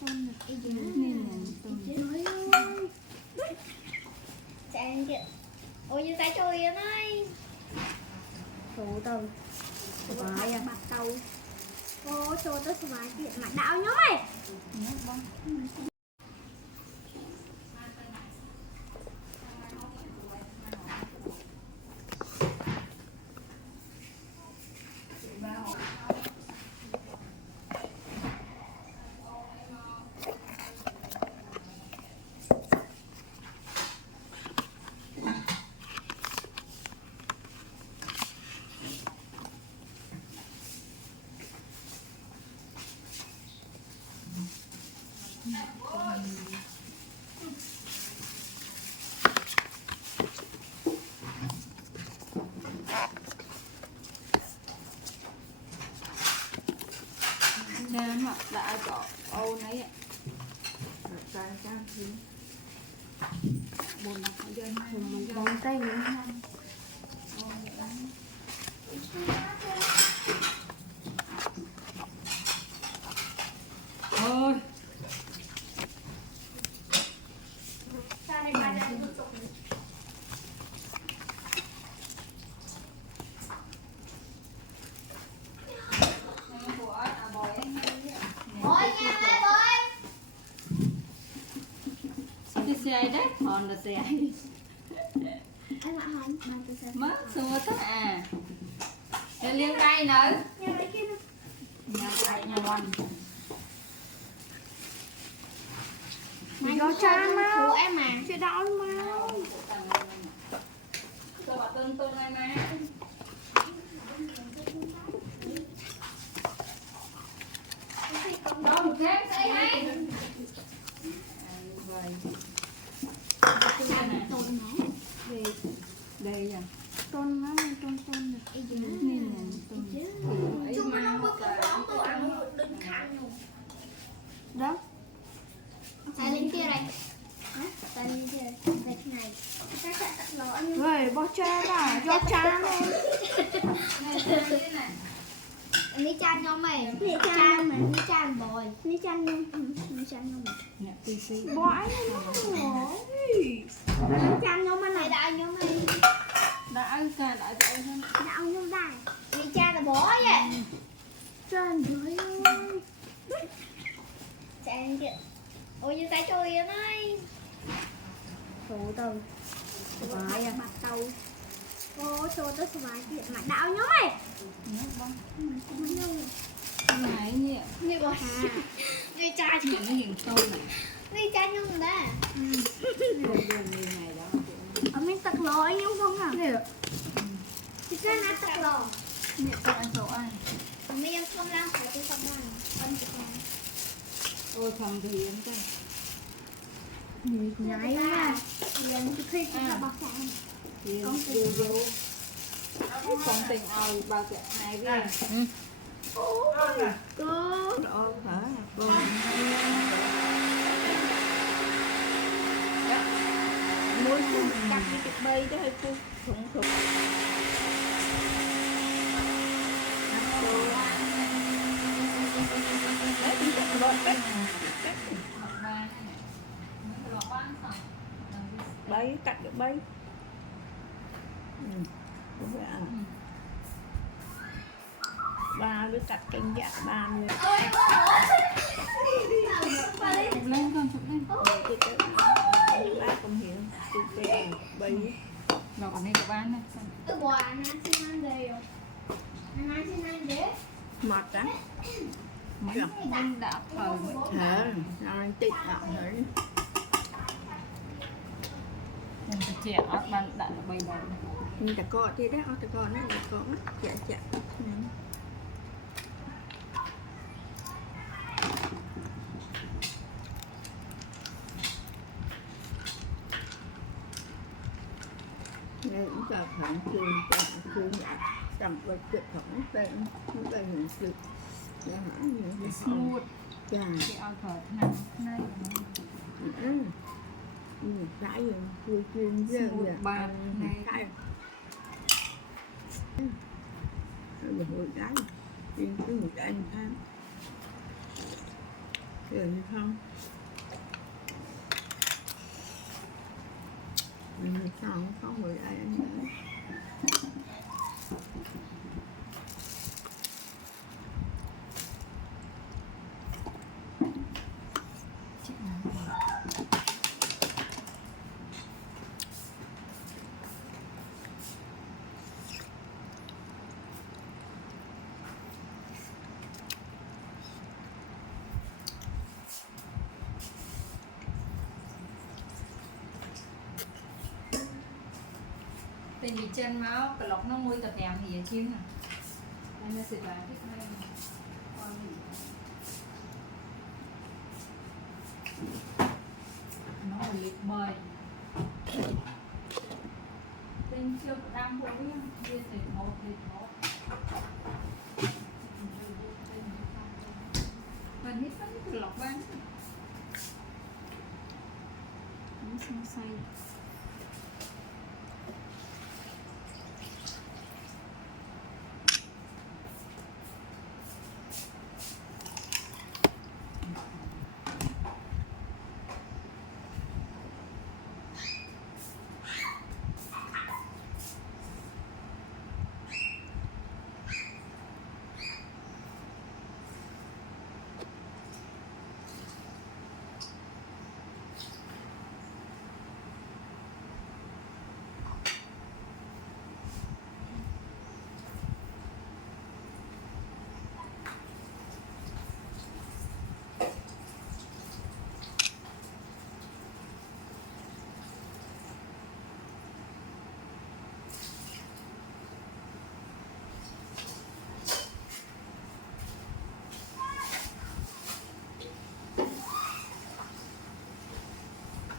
tôn này. Nên là tôn. Chạy kìa. Ôi như tay chui vậy nói. Thủ từ. Phải à. Bạc tàu. Ô cho tới xoài kìa mà đạo nhớ mày. Nên mà đã có ô nấy ạ. Rồi sao thì buồn mặt dân mình Bóng tay nữa. thôi Sao đây bà lại tụt tụt. Ôi nha ơi ơi. cái xe đấy còn là xe Anh lại không? Mang tôi xem. mất xua tất à để liên tay nữa Nhà lấy kia đâu? nhà tay nhà quanh Mày có cha mau. Của em mà. Chị đau mau. cho bà tương tương này mà đâu một phép xây hay vậy Tôn nó. đây đây à Tôn nó tôn này. nên là tôn ấy Chúng mình mà không có cái bóng tôi ăn một đừng khăn luôn. Đó. Xài lên kia đây. Xài lên kia đây. Đây cái này. Chắc sẽ tắt lỗ anh. Rồi bỏ cha ra. Do cha luôn. Ní cha cho mày. Ní cha mà. Ní cha bồi. Ní cha luôn. Ní cha luôn. nhạc tí xí Bỏ anh nó. Ní cha nhau mà Mày này. đã cho mày. đã cả đã chạy hơn Đạo nhau đài. Ní cha là bó vậy. Trời ơi. Chạy lên kìa. Ôi như tay chui vậy nói. Thủ từ. phải à Bạc tàu. Ô cho tới xoài kìa mà đạo nhớ mày. nhớ bông Không này nhỉ Như bò. Như cha chứ. những hình tôi này Ní cha nhung đó. đường đường như này đó ở bên tật lỗi nhưng không à. Thì cái nào tắt lỗ. mẹ con ăn sổ ăn Mấy em không làm phải tôi không làm. Anh chỉ làm. ôi phòng thì em coi Nhảy mà. Liền cái khi chúng ta bọc chạy. thì vô vô con tình ao bao cái ai với Cô. đó hả cô muối cắt cái thịt bay đó hay cô thủng thủng đấy cũng chắc lọt đấy bay cắt được bay đúng rồi à ba đứa cắt canh dạ ba người chụp lên con chụp lên ba không hiểu chụp về bay rồi còn đây của bạn này Tôi bỏ anh xin ăn đều. Anh xin ăn đế. Mệt á. mình đã thở Thở. Nó tích đạo thở. mình phải trẻ bạn đã là bay đầu Nhưng ta có thế đó. Ta có nó là có. Dạ dạ. Nên cũng là khẩn trương dạ tầm vật chất khẩn tên nó đây hình sự dạ hả những smooth dạ cái ao thở thế này cái gì tôi chuyên Smooth giờ bàn này. cái hồi đấy chuyên cứ một anh tham Rồi không? Không người ai ăn nữa. Chị nói bên bị chân máu cái lọc nó môi tập đèm thì ở trên à anh là sự là thích hay con gì nó là liệt mời tên chưa có đam hối viên liệt một mình hết hết từ lọc bán nó xanh xay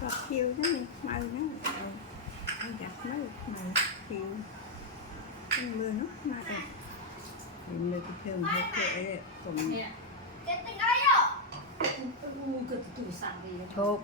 Có khiêu đó mình màu nó ăn gặp nó mà khiêu cái mưa nước mà thì mưa cái thường hơi kệ còn Cái tính ấy rồi. cái tủ sẵn gì thốt